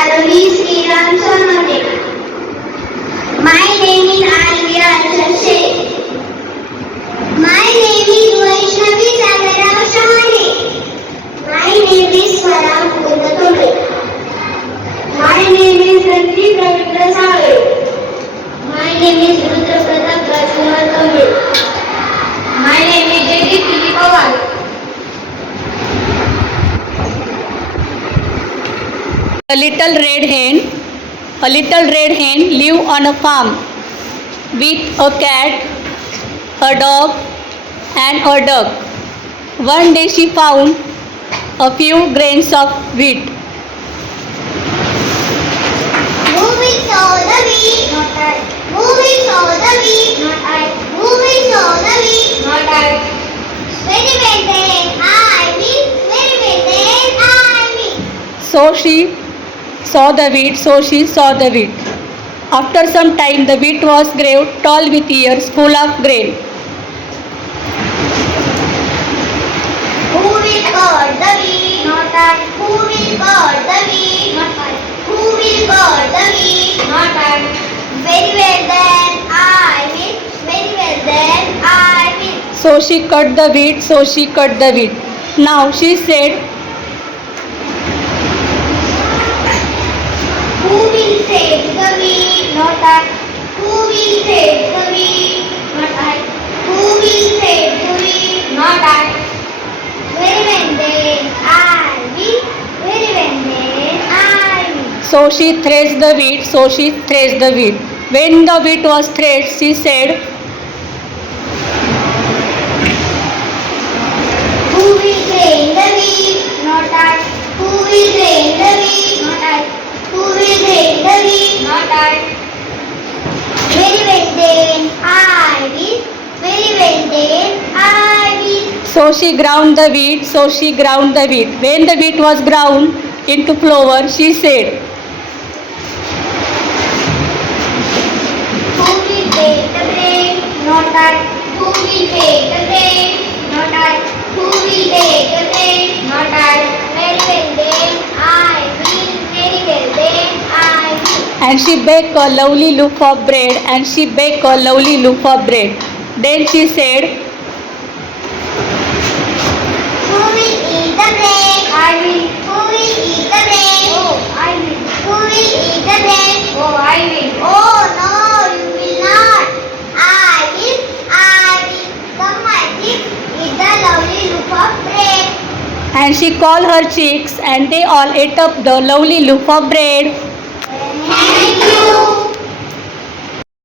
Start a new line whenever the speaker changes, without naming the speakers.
Aarohi Shriram Sonawane A little red hen a little red hen lived on a farm with a cat, a dog, and a duck. One day she found a few grains of wheat.
Moving saw the wheat. Moving saw the wheat. Moving saw the wheat. Very well I will. Very well I will.
So she saw the wheat, so she saw the wheat. After some time, the wheat was grew tall with ears full of grain.
Who will guard the wheat, not I. Who will guard the wheat, not I. Who will guard the wheat, not I. Very well then, I will. Very well then, I will.
So she cut the wheat, so she cut the wheat. Now she said,
will save the wheat, not I. Who will save the wheat, not I. Who will save the wheat, not I. Very well then, I will. Very well then, I will.
So she threshed the wheat, so she threshed the wheat. When the wheat was threshed, she said,
Who will drain the wheat, not I. Who will drain the wheat, not I. Who will drain the wheat, not I. Very well then, I will. Very well then, I will.
So she ground the wheat, so she ground the wheat. When the wheat was ground into flour, she said,
Who will bake the bread? Not I. Who will bake the bread? Not I. Who will bake the bread? Not I. Very well then, I will. Very well then, I will.
and she baked a lovely loaf of bread, and she baked a lovely loaf of bread. Then she said,
Who will eat the bread? I will. Who will eat the bread? Oh, I will. Who will eat the bread? Oh, I will. Oh, no, you will not. I will. I will. Come, my chick, eat the lovely loaf of bread.
And she called her chicks, and they all ate up the lovely loaf of bread.
Thank you.